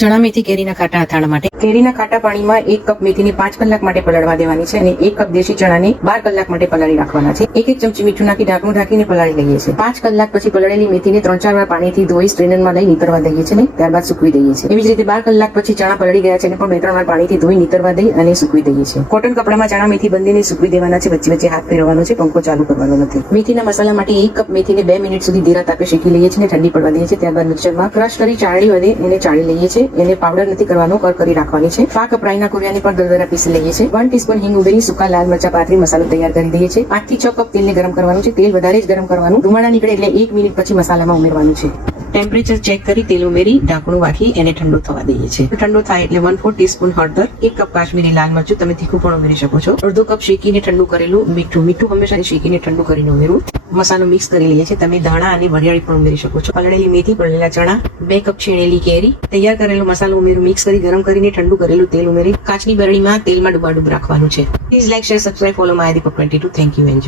ચણા મેથી કેરીના ખાટા અથાણા માટે. કેરીના ખાટા પાણીમાં એક કપ મેથીને પાંચ કલાક માટે પલાળવા દેવાની છે અને એક કપ દેશી ચણાને બાર કલાક માટે પલાળી રાખવાના છે. એક એક ચમચી મીઠું નાખી ઢાંકણું ઢાંકીને પલાળી લઈએ છીએ. પાંચ કલાક પછી પલાળેલી મેથીને ત્રણ ચાર વાર પાણીથી ધોઈ સ્ટ્રેનરમાં લઈ નીતરવા દઈએ છીએ અને ત્યારબાદ સૂકવી દઈએ છીએ. એવી જ રીતે બાર કલાક પછી ચણા પલળી ગયા છે અને પણ બે ત્રણ વાર પાણીથી ધોઈ નીતરવા દઈ અને સૂકવી દઈએ છીએ. કોટન કપડામાં ચણા મેથી બંધીને સૂકવી દેવાના છે. વચ્ચે વચ્ચે હાથ ફેરવવાનો છે. પંખો ચાલુ કરવાનો નથી. મેથીના મસાલા માટે એક કપ મેથીને બે મિનિટ સુધી ધીરા તાપે શેકી લઈએ છીએ અને ઠંડી પડવા દઈએ છીએ. ત્યારબાદ મિક્સરમાં ક્રશ કરી ચાળી વધે એને ચાળી લઈએ છીએ. એને પાવડર નથી કરવાનો, કર કરી રાખવાની છે. પાક કપરાઈના કોરિયાને પણ દરદરા પીસી લઈએ છીએ. વન ટીસ્પૂન હિંગ ઉમેરી સૂકા લાલ મરચા પાથરી મસાલો તૈયાર કરી દઈએ છીએ. પાંચથી છ કપ તેલને ગરમ કરવાનું છે. તેલ વધારે જ ગરમ કરવાનું. ધુમાડા નીકળે એટલે એક મિનિટ પછી મસાલામાં ઉમેરવાનું છે. ટેમ્પરેચર ચેક કરી તેલ ઉમેરી ઢાંકણું વાખી એને ઠંડુ થવા દઈએ છીએ. ઠંડુ થાય એટલે વન ફોર ટીસ્પૂન હળદર, એક કપ કાશ્મીરી લાલ મરચું તમે તીખું પણ ઉમેરી શકો છો. અડધો કપ શેકીને ઠંડુ કરેલું મીઠું મીઠું હંમેશા શેકીને ઠંડુ કરીને ઉમેરવું મસાલો મિક્સ કરી લઈએ છીએ, તમે ધાણા અને વરિયાળી પણ ઉમેરી શકો છો. પલળેલી મેથી, પલળેલા ચણા, બે કપ છીણેલી કેરી, તૈયાર કરેલો મસાલો ઉમેરું. મિક્સ કરી ગરમ કરીને ઠંડુ કરેલું તેલ ઉમેરી. કાચની બરણીમાં તેલમાં ડુબાડુબ રાખવાનું છે. Please like share subscribe follow my Deepak twenty two thank you enjoy